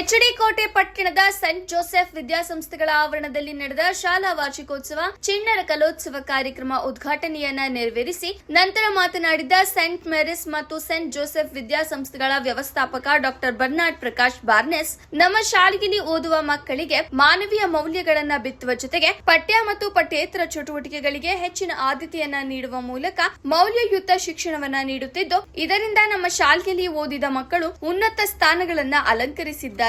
HD ಕೋಟೆ ಪಟ್ಟಣದ scent Joseph ವಿದ್ಯಾಸಂಸ್ಥೆಗಳ ಆವರಣದಲ್ಲಿ ನಡೆದ ಶಾಲಾ ವಾರ್ಷಿಕೋತ್ಸವ ಚಿಣ್ಣರ ಕಲೋತ್ಸವ ಕಾರ್ಯಕ್ರಮ ಉದ್ಘಾಟನೆಯನ್ನ ನೆರವೇರಿಸಿ ನಂತರ ಮಾತನಾಡಿದ ಸೆಂಟ್ ಮೇರಿಸ್ ಮತ್ತು ಸೆಂಟ್ ಜೋಸೆಫ್ ವಿದ್ಯಾಸಂಸ್ಥೆಗಳ ವ್ಯವಸ್ಥಾಪಕ ಡಾಕ್ಟರ್ ಬರ್ನಾಡ್ ಪ್ರಕಾಶ್ ಬಾರ್ನೆಸ್, ನಮ್ಮ ಶಾಲೆಯಲ್ಲಿ ಓದುವ ಮಕ್ಕಳಿಗೆ ಮಾನವೀಯ ಮೌಲ್ಯಗಳನ್ನ ಬಿತ್ತುವ ಜೊತೆಗೆ ಪಠ್ಯ ಮತ್ತು ಪಠ್ಯೇತರ ಚಟುವಟಿಕೆಗಳಿಗೆ ಹೆಚ್ಚಿನ ಆದ್ಯತೆಯನ್ನ ನೀಡುವ ಮೂಲಕ ಮೌಲ್ಯಯುತ ಶಿಕ್ಷಣವನ್ನ ನೀಡುತ್ತಿದ್ದು, ಇದರಿಂದ ನಮ್ಮ ಶಾಲೆಯಲ್ಲಿ ಓದಿದ ಮಕ್ಕಳು ಉನ್ನತ ಸ್ಥಾನಗಳನ್ನ ಅಲಂಕರಿಸಿದ್ದಾರೆ.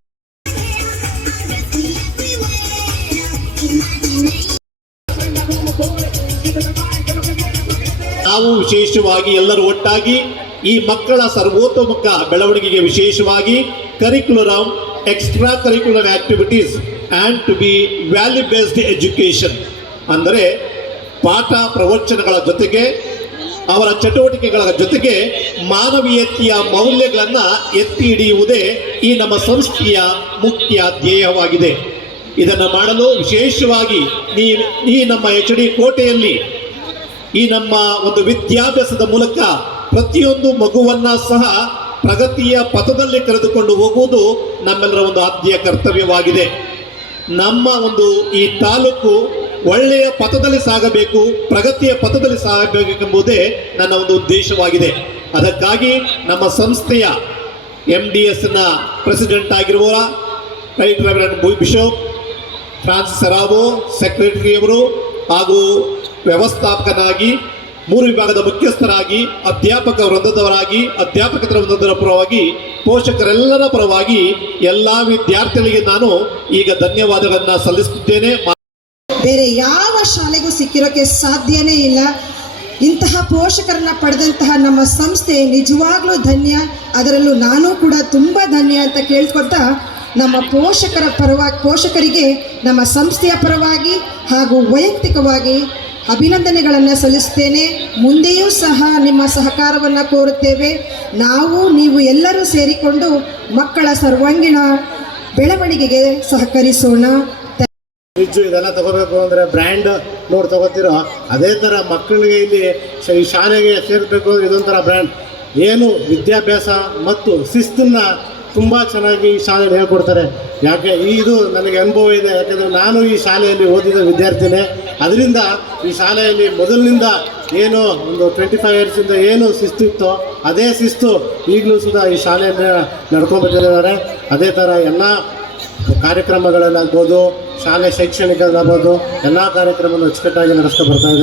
ನಾವು ವಿಶೇಷವಾಗಿ ಎಲ್ಲರೂ ಒಟ್ಟಾಗಿ ಈ ಮಕ್ಕಳ ಸರ್ವೋತ್ತಮಕ ಬೆಳವಣಿಗೆಗೆ ವಿಶೇಷವಾಗಿ curriculum extra curricular activities and to be value based education ಅಂದರೆ ಪಾಠ ಪ್ರವಚನಗಳ ಜೊತೆಗೆ ಅವರ ಚಟುವಟಿಕೆಗಳ ಜೊತೆಗೆ ಮಾನವೀಯತೆಯ ಮೌಲ್ಯಗಳನ್ನು ಎತ್ತಿ ಹಿಡಿಯುವುದೇ ಈ ನಮ್ಮ ಸಂಸ್ಥೆಯ ಮುಖ್ಯ ಧ್ಯೇಯವಾಗಿದೆ. ಇದನ್ನು ಮಾಡಲು ವಿಶೇಷವಾಗಿ ಈ ನಮ್ಮ ಎಚ್ ಡಿ ಕೋಟೆಯಲ್ಲಿ ಈ ನಮ್ಮ ಒಂದು ವಿದ್ಯಾಭ್ಯಾಸದ ಮೂಲಕ ಪ್ರತಿಯೊಂದು ಮಗುವನ್ನ ಸಹ ಪ್ರಗತಿಯ ಪಥದಲ್ಲಿ ಕರೆದುಕೊಂಡು ಹೋಗುವುದು ನಮ್ಮೆಲ್ಲರ ಒಂದು ಆದ್ಯ ಕರ್ತವ್ಯವಾಗಿದೆ. ನಮ್ಮ ಒಂದು ಈ ತಾಲೂಕು ಒಳ್ಳೆಯ ಪಥದಲ್ಲಿ ಸಾಗಬೇಕು, ಪ್ರಗತಿಯ ಪಥದಲ್ಲಿ ಸಾಗಬೇಕೆಂಬುದೇ ನನ್ನ ಒಂದು ಉದ್ದೇಶವಾಗಿದೆ. ಅದಕ್ಕಾಗಿ ನಮ್ಮ ಸಂಸ್ಥೆಯ ಎಂ ಡಿ ಎಸ್ನ ಪ್ರೆಸಿಡೆಂಟ್ ಆಗಿರುವ right reverend bishop Francis Serrao ಸೆಕ್ರೆಟರಿಯವರು ಹಾಗೂ ವ್ಯವಸ್ಥಾಪಕನಾಗಿ, ಮೂರು ವಿಭಾಗದ ಮುಖ್ಯಸ್ಥರಾಗಿ, ಅಧ್ಯಾಪಕ ವೃಂದದವರಾಗಿ ಅಧ್ಯಾಪಕರ ವೃಂದದವರ ಪರವಾಗಿ, ಪೋಷಕರೆಲ್ಲರ ಪರವಾಗಿ ಎಲ್ಲ ವಿದ್ಯಾರ್ಥಿಗಳಿಗೆ ನಾನು ಈಗ ಧನ್ಯವಾದಗಳನ್ನು ಸಲ್ಲಿಸುತ್ತಿದ್ದೇನೆ. ಬೇರೆ ಯಾವ ಶಾಲೆಗೂ ಸಿಕ್ಕಿರೋಕೆ ಸಾಧ್ಯನೇ ಇಲ್ಲ. ಇಂತಹ ಪೋಷಕರನ್ನ ಪಡೆದಂತಹ ನಮ್ಮ ಸಂಸ್ಥೆ ನಿಜವಾಗ್ಲೂ ಧನ್ಯ. ಅದರಲ್ಲೂ ನಾನು ಕೂಡ ತುಂಬ ಧನ್ಯ ಅಂತ ಕೇಳ್ಕೊತಾ ನಮ್ಮ ಪೋಷಕರ ಪರವಾಗಿ, ಪೋಷಕರಿಗೆ, ನಮ್ಮ ಸಂಸ್ಥೆಯ ಪರವಾಗಿ ಹಾಗೂ ವೈಯಕ್ತಿಕವಾಗಿ ಅಭಿನಂದನೆಗಳನ್ನು ಸಲ್ಲಿಸುತ್ತೇನೆ. ಮುಂದೆಯೂ ಸಹ ನಿಮ್ಮ ಸಹಕಾರವನ್ನು ಕೋರುತ್ತೇವೆ. ನಾವು, ನೀವು ಎಲ್ಲರೂ ಸೇರಿಕೊಂಡು ಮಕ್ಕಳ ಸರ್ವಾಂಗೀಣ ಬೆಳವಣಿಗೆಗೆ ಸಹಕರಿಸೋಣ. ಫ್ರಿಜ್ ಇದೆಲ್ಲ ತಗೋಬೇಕು ಅಂದರೆ ಬ್ರ್ಯಾಂಡ್ ನೋಡಿ ತಗೋತಿರೋ? ಅದೇ ಥರ ಮಕ್ಕಳಿಗೆ ಇಲ್ಲಿ ಈ ಶಾಲೆಗೆ ಸೇರಬೇಕು ಅಂದರೆ ಇದೊಂಥರ ಬ್ರ್ಯಾಂಡ್ ಏನು ವಿದ್ಯಾಭ್ಯಾಸ ಮತ್ತು ಶಿಸ್ತನ್ನ ತುಂಬ ಚೆನ್ನಾಗಿ ಈ ಶಾಲೆಯಲ್ಲಿ ಹೇಳ್ಕೊಡ್ತಾರೆ. ಯಾಕೆ ಇದು ನನಗೆ ಅನುಭವ ಇದೆ. ಯಾಕೆಂದರೆ ನಾನು ಈ ಶಾಲೆಯಲ್ಲಿ ಓದಿದ ವಿದ್ಯಾರ್ಥಿನೇ. ಅದರಿಂದ ಈ ಶಾಲೆಯಲ್ಲಿ ಮೊದಲಿನಿಂದ ಏನು ಒಂದು ಟ್ವೆಂಟಿ ಫೈವ್ ಇಯರ್ಸಿಂದ ಏನು ಶಿಸ್ತಿತ್ತೋ ಅದೇ ಶಿಸ್ತು ಈಗಲೂ ಸುಧಾ ಈ ಶಾಲೆಯನ್ನು ನಡ್ಕೊಂಡ್ಬಂದಿದ್ದಾರೆ ಅದೇ ಥರ ಎಲ್ಲ ಕಾರ್ಯಕ್ರಮಗಳನ್ನಾಗ್ಬೋದು ಶಾಲೆ ಶೈಕ್ಷಣಿಕದಾಗ್ಬೋದು ಎಲ್ಲ ಕಾರ್ಯಕ್ರಮವನ್ನು ಅಚ್ಚುಕಟ್ಟಾಗಿ ನಡೆಸ್ಕೊ ಬರ್ತಾ ಇದೆ.